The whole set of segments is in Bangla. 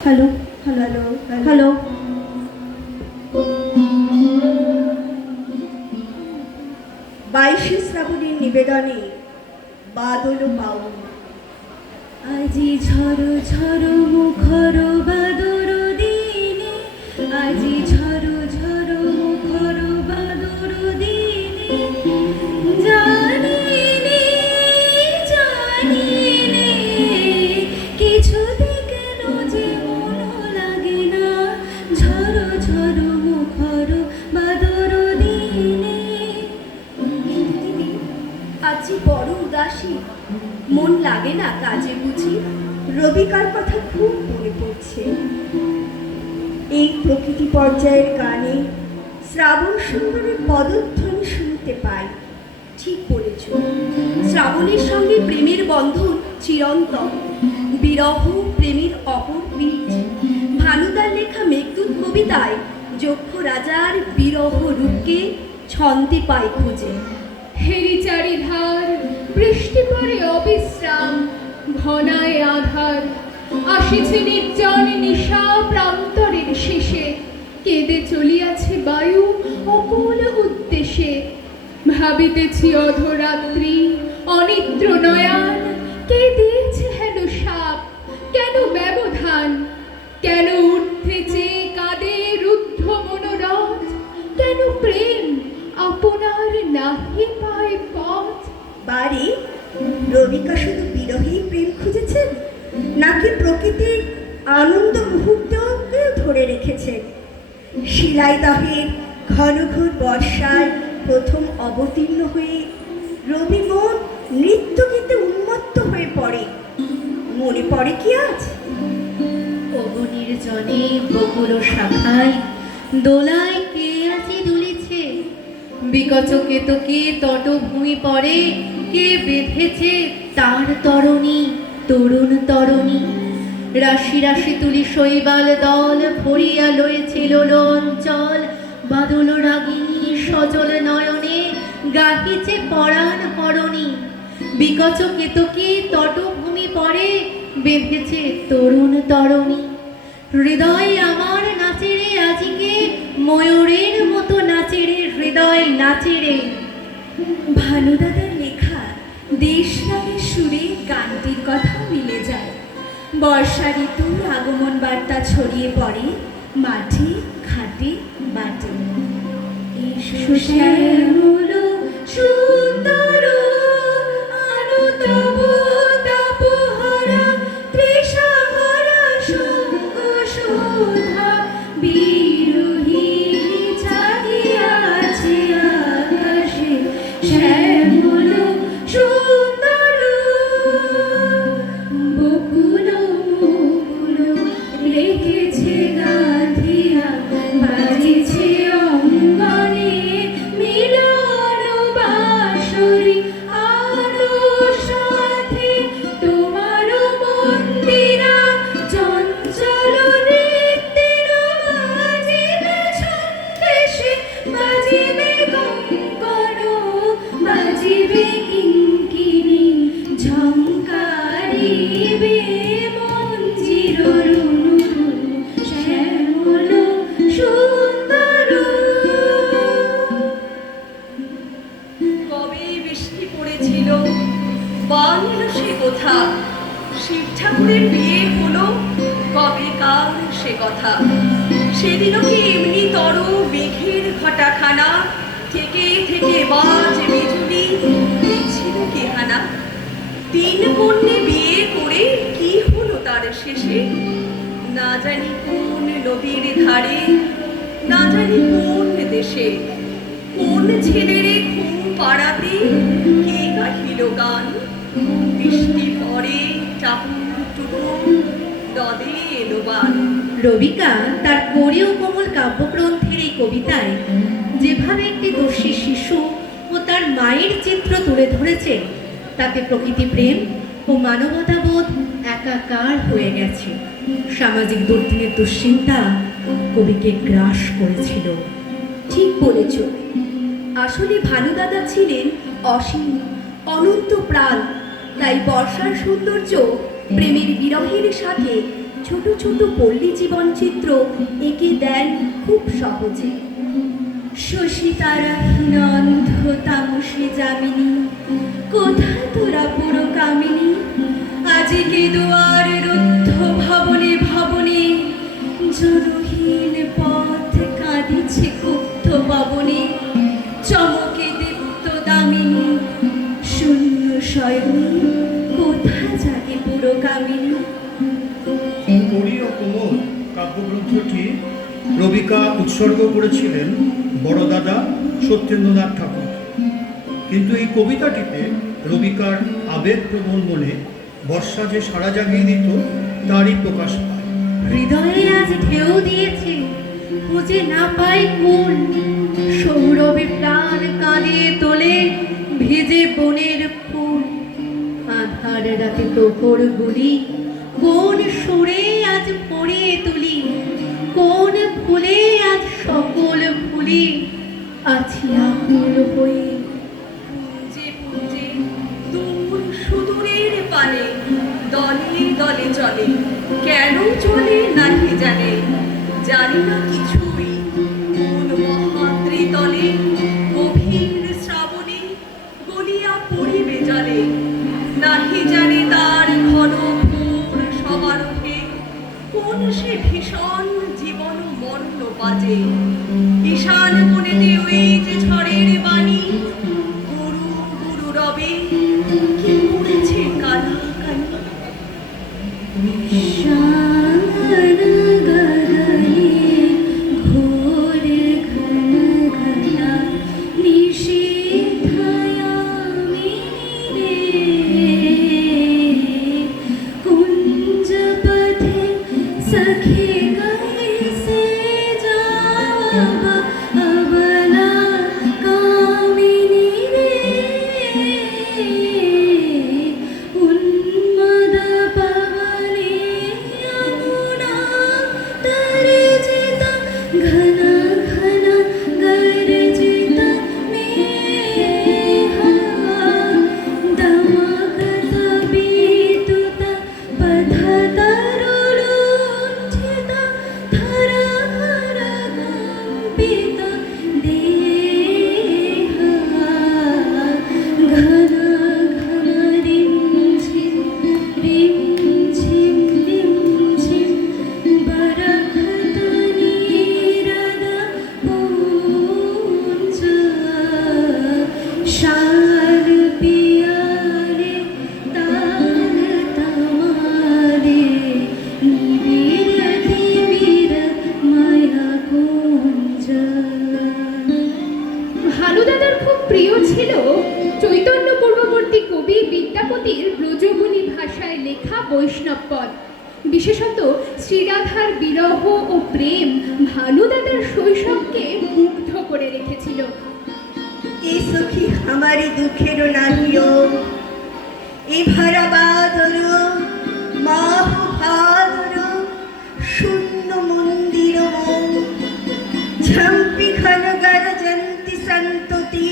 Hello hello hello. বাইশে শ্রাবণের নিবেদনে বাদল পাউন। আজি ঝড়ো ঝড়ো মুখর বাদর দিনে, আজি ঝড়ো ঝড়ো মুখর বাদর দিনে, জানিনে জানিনে কিছুতে কেন যে মন লাগে না, ঝড়ো ঝড়ো মুখর বাদর দিনে। আজি বড় উদাসী, মন লাগে না কাজে বুঝি। রবিকার কথা খুব মনে পড়ছে। এই প্রকৃতি পর্যায়ের গানে শ্রাবণ সুন্দরের পদধ্বনি শুনতে পাই। ঠিক বলেছ, শ্রাবণের সঙ্গে প্রেমের বন্ধন চিরন্তন, বিরহ প্রেমের অপর বীজ। ভানুদার লেখা মেঘদূত কবিতায় যক্ষ রাজার বিরহ রূপকে ছন্দে পায় খুঁজে। হেরি চারিধার বৃষ্টি পরে অবিশ্রাম, ঘনায় আধার আসিছে নির্জন নিশা প্রান্তরের শেষে, কেঁদে চলিয়াছে বায়ু অকুল উদ্দেশে। ভাবিতেছি অধরাত্রি অনিদ্র নয়ন, কে দিয়েছে হেন সাপ, কেন ব্যবধান, কেন উঠতেছে কাঁদে রুদ্ধ মনোরথ, কেন প্রেম আপনার নাহি পায় পথ। বাড়ি রবিকা শুধু বিরহেই প্রেম খুঁজেছেন, নাকি প্রকৃতির আনন্দ মুহূর্তকেও ধরে রেখেছেন? শিলাইদহের ঘন ঘোর বর্ষায় প্রথম অবতীর্ণ হয়ে রবি মন নৃত্য গীতে উন্মত্ত হয়ে পড়ে। মনে পড়ে কি আজ? অবনীর জনে বকুল শাখায় দোলায় কে আজি দুলিছে, বিকচ কেতকে তটভূমি পরে কে বেঁধেছে তার তরণী, তরুণ তরণী। রাশি রাশি তুলি শৈবাল দল ভরিয়া লয়েছিল অঞ্চল, বাদল রাগিনী সজল নয়নে গাহিছে পরাণ হরণী। বিকচ কেতকে তটভূমি পরে বেঁধেছে তরুণ তরণী। হৃদয় আমার নাচেরে আজিকে, ময়ূরের মতো নাচেরে হৃদয় নাচেরে। ভানুদাদার লেখা দেশ নামের সুরে গানটির কথাও মিলে যায়। বর্ষা ঋতুর আগমন বার্তা ছড়িয়ে পড়ে মাঠে ঘাটে বাটে। শ্যামল সুন্দর আনুতব তাপহরা তৃষাহরা সঙ্গ সুধা, বিরোহী জাগিয়াছে আকাশে শ্যামল সুন্দর। বকুল মুকুল রেখেছে গাঁথিয়া, বাজিছে অঙ্গনে মিলন বাঁশরি। আরো সাথে তোমার মন্দিরা চঞ্চল নৃত্যের বাজিবে ছন্দেশে, বাজিবে কঙ্কণ, বাজিবে কিঙ্কিণী, ঝঙ্কারিবে মঞ্জির রুনুরুনু, শ্যামল সুন্দর। কবে বৃষ্টি পড়েছিল, বান এলো সে কথা। শিব ঠাকুরের বিয়ে হলো কবে কার সে কথা। সেদিনও কি এমনি তর মেঘের ঘটাখানা, থেকে থেকে বাজ বিজুলি ছিল কি হানা। তিন কন্যে বিয়ে করে কি হলো তার শেষে, না জানি কোন নদীর ধারে, না জানি কোন দেশে। কোন ছেলেরে ঘুম পাড়াতে কে গাহিল গান। বৃষ্টি পরে টাপুর টুপুর নদে এলো বান। রবিকা তার কোরীয় কোমল কাব্যগ্রন্থের এই কবিতায় যেভাবে একটি দোষী শিশু ও তার মায়ের চিত্র তুলে ধরেছেন, তাতে প্রকৃতি প্রেম ও মানবতাবোধ একাকার হয়ে গেছে। সামাজিক দুর্দিনের দুশ্চিন্তা কবিকে গ্রাস করেছিল। ঠিক বলেছ। আসলে ভানুদাদা ছিলেন অসীম অনন্ত প্রাণ, তাই বর্ষার সৌন্দর্য প্রেমের বিরহের সাথে ছোট ছোট পল্লী জীবনচিত্র এঁকে দেন খুব সহজে। শশী তারাহীন অন্ধ তামসী যামিনী, কোথায় তোরা পুরো কামিনী, আজিকে দুয়ার রুদ্ধ ভবনে ভবনে, জনহীন পথ কাঁদিছে কুব্ধ পবনে, চমকে দীপ্ত দামিনী, শূন্য শয়নী, কোথায় জাগে পুরো কামিনী। করি ও কোমল কাব্যগ্রন্থটি রবিকা উৎসর্গ করেছিলেন বড়দাদা সত্যেন্দ্রনাথ ঠাকুর, কিন্তু এই কবিতাটিতে রবিকার আবেগপ্রবণ মনে বর্ষা যে সাড়া জাগিয়ে দিত তারই প্রকাশ পায়। হৃদয়ে আজ ঢেউ দিয়েছে, খুঁজে না পাই কোন, সৌরভে প্রাণ কাঁদিয়ে তোলে ভিজে বনের ফুল। আধার রাতে প্রহর গুলি, কোন সুরে আজ পড়িয়ে তুলি, কোন ফুলে আজ সকল ফুলি আছি আকুল হয়ে। পুঞ্জে পুঞ্জে দূর সুদূরের পানে, দলে দলে চলে, কেন চলে নাহি জানে, জানি না কিছুই। কোন মহাদ্রি তলে গভীর শ্রাবণে গলিয়া পড়িবে জলে, নাহি জানে তার ঘন ঘোর সমারোহে কোন সে ভীষণ জীবন মরণ বাজে। ঈশান কোণেতে ওই যে ঝড়ের বাণী, গুরু গুরু রবে কি পড়েছে কানা কানি। ভানুদাদার খুব প্রিয় ছিল চৈতন্য পূর্ববর্তী কবি বিদ্যাপতির ব্রজবুনি ভাষায় লেখা বৈষ্ণব পদ। বিশেষত শ্রীরাধার বিরহ ও প্রেম ভানুদাদার শৈশবকে মুগ্ধ করে রেখেছিল। এ সখী আমারি দুঃখের নাহিও, এ ভরা বাদর মাহ ভাদর, শূন্য মন্দির ঝম্পি ঘন গরজন্তি সন্ততি,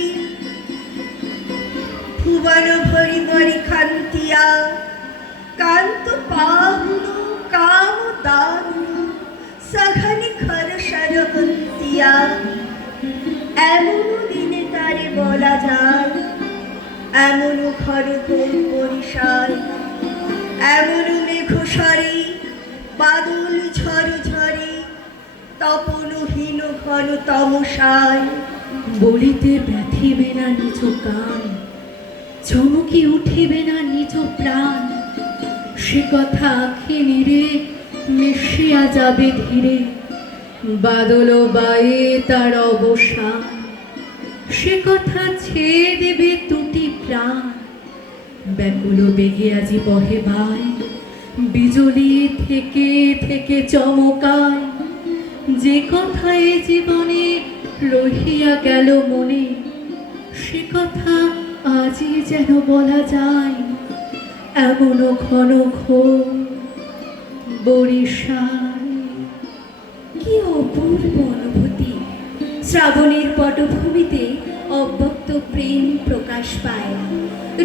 ভুবন ভরি ভরি খান্তিয়া, কান্ত পাহুন কাম দারুণ, সঘনি খর সরবন্তিয়া। এমন দিনে তারে বলা যায়, এমন ঘর ঘোর পরিসার, এমন মেঘ সরে বাদল ঝড় ঝরে, তপনহীন ঘন তমসায়। বলিতে ব্যথিবে না নিজ কান, চমকি উঠিবে না নিজ প্রাণ, সে কথা আঁখি নিরে মিশিয়া যাবে ধীরে, বাদল বায়ে তার অবসান, সে কথা ছেয়ে দেবে তুটি প্রাণ। ব্যাকুল বেগে আজি বহে বাই, বিজলি থেকে থেকে চমকায়, যে কথা এ জীবনে রহিয়া গেল মনে, সে কথা আজই যেন বলা যায়, এমনও ঘন ঘোর বরিশায়। কি অপূর্ব অনুভূতি! শ্রাবণের পটভূমিতে অব্যক্ত প্রেম প্রকাশ পায়।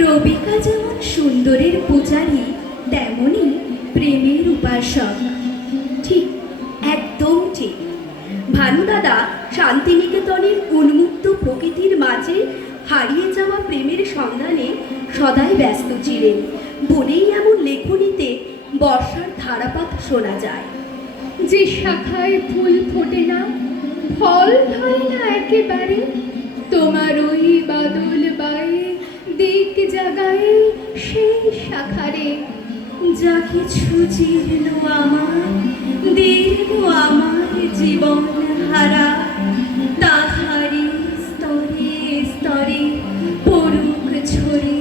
রবিকা যেমন সুন্দরের পূজারী, তেমনি প্রেমের উপাসক। ভানুদাদা শান্তিনিকেতনের উন্মুক্ত প্রকৃতির মাঝে হারিয়ে যাওয়া প্রেমের সন্ধানে সদাই ব্যস্ত ছিলেন বলেই এমন লেখনীতে বর্ষার ধারাপাত শোনা যায়। যে শাখায় ফুল ফোটে না, ফল ধরে না একেবারে, তোমার ওই বাদল বায়ে দিক জাগায় সেই শাখারে। যা কিছু জীর্ণ আমার, দীর্ঘ আমার জীবন হারা, তাহারি স্তরে স্তরে পড়ুক ঝরে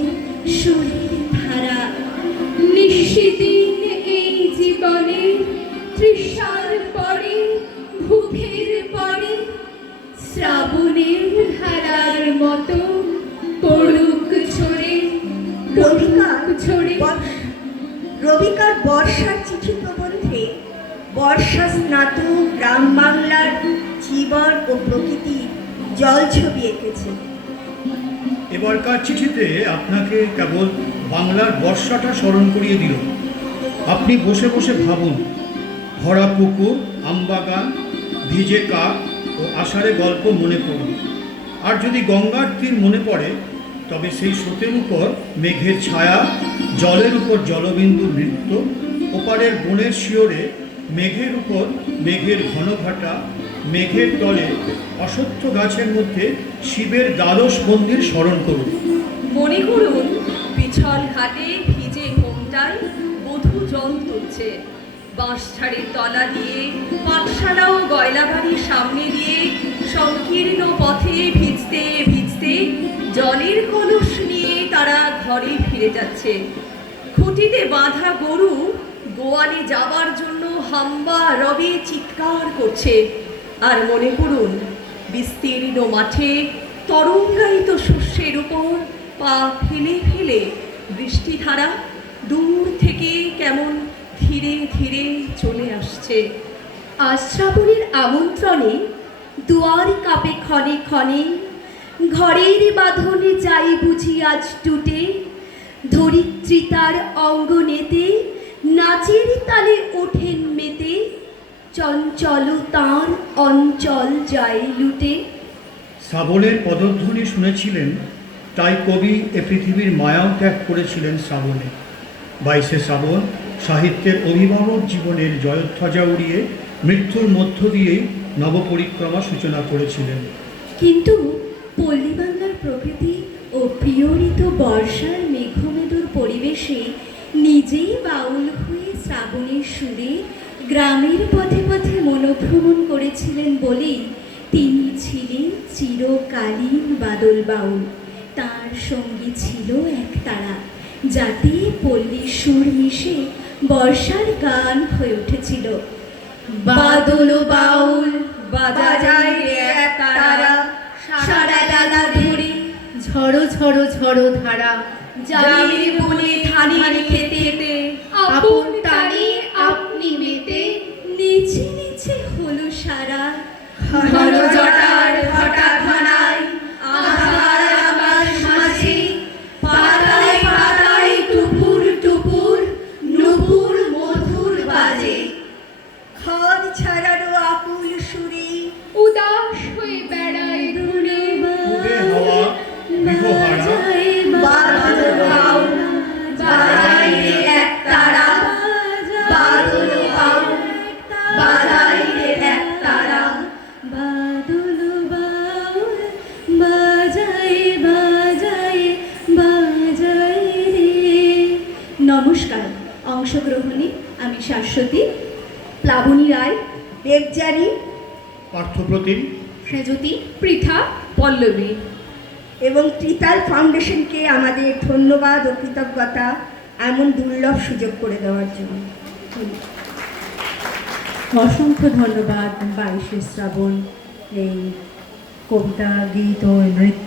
শরীর ধারা। নিশিদিন এই জীবনে তৃষার পরে, ভুখের পরে, শ্রাবণের ধারার মতো পড়ুক ঝরে, পড়ুক ঝরে। রবিকার বর্ষার চিঠি প্রবন্ধে বর্ষা স্নাত গ্রাম বাংলার জীবন ও প্রকৃতি জলছবি এঁকেছে। এবারকার চিঠিতে আপনাকে কেবল বাংলার বর্ষাটা স্মরণ করিয়ে দিল। আপনি বসে বসে ভাবুন, ভরা পুকুর, আমবাগান, ভিজে কাক ও আষাঢ়ে গল্প মনে পড়ুন। আর যদি গঙ্গার তীর মনে পড়ে, তবে সেই স্রোতের উপর মেঘের ছায়া, জলের উপর জলবিন্দুর নৃত্য, ওপারের বনের শিওরে মেঘের উপর মেঘের ঘনঘটা, মেঘের তলে অশ্বত্থ গাছের মধ্যে শিবের দ্বাদশ মন্দির স্মরণ করুন। মনে করুন পিছল ঘাটে ভিজে ঘোমটায় বধূ জল তুলছে, বাঁশঝাড়ের তলা দিয়ে পাঠশালা ও গয়লাবাড়ির সামনে দিয়ে সংকীর্ণ পথে ভিজতে ভিজতে জলের কলস নিয়ে তারা ঘরে ফিরে যাচ্ছে। খুঁটিতে বাঁধা গরু গোয়ালে যাবার জন্য হাম্বা রবে চিৎকার করছে। আর মনে করুন বিস্তীর্ণ মাঠে তরঙ্গায়িত শস্যের উপর পা ফেলে ফেলে বৃষ্টিধারা দূর থেকে কেমন ধীরে ধীরে চলে আসছে। আশ্রাবণের আমন্ত্রণে দুয়ার কাপে ক্ষণে ক্ষণে, ঘরের বাঁধনে যাই বুঝি আজ টুটে, ধরিত্রী তার অঙ্গনেতে নাচের তালে ওঠেন মেতে, চঞ্চল তাঁর অঞ্চল যায় লুটে। শ্রাবণের পদধ্বনি শুনেছিলেন, তাই কবি এ পৃথিবীর মায়াও ত্যাগ করেছিলেন শ্রাবণে। 22শে শ্রাবণ সাহিত্যের অভিভাবক জীবনের জয়োধ্বজা উড়িয়ে মৃত্যুর মধ্য দিয়ে নবপরিক্রমা সূচনা করেছিলেন। কিন্তু পল্লী বাংলার প্রকৃতি ও প্রিয়রিত বর্ষার মেঘমেদুর পরিবেশে নিজেই বাউল হয়ে শ্রাবণের সুরে গ্রামের পথে পথে মনোভ্রমণ করেছিলেন বলেই তিনি ছিলেন চিরকালীন বাদল বাউল। তার সঙ্গী ছিল এক তারা, যাতে পল্লীর সুর মিশে বর্ষার গান হয়ে উঠেছিল। বাদল বাউল বাজা যায় রে এক তারা, সারা ডালা ধরে ঝড়ো ঝড়ো ঝড়ো ধারা, জামির বনে ধানের খেতে আপন টানে আপনি মেতে, নিচে নিচে হলো সারা, ঘন জটার ঘটা ঘনায় আধার আমার মাঝে, পাতায় পাতায় টুপুর টুপুর নুপুর মধুর বাজে। খড় ছাড়ারও আকুল সুরে উদাস হয়ে বেড়ায় ঘুরে, উবে হাওয়া বিহহারা, বাদল বাউল বাজায় রে এক তারা, বাদল বাউল বাজায় রে এক তারা। বাদল বাউল বাজায় বাজায় বাজায় রে। নমস্কার, অংশগ্রহণে আমি শাশ্বতী, প্লাবনী রায়, দেবযানী পার্থপ্রতিম, শ্রেজতী, পৃথা, পল্লবী এবং ত্রিতাল ফাউন্ডেশনকে আমাদের ধন্যবাদ ও কৃতজ্ঞতা এমন দুর্লভ সুযোগ করে দেওয়ার জন্য। অসংখ্য ধন্যবাদ 22শে শ্রাবণ এই কবিতা, গীত ও নৃত্য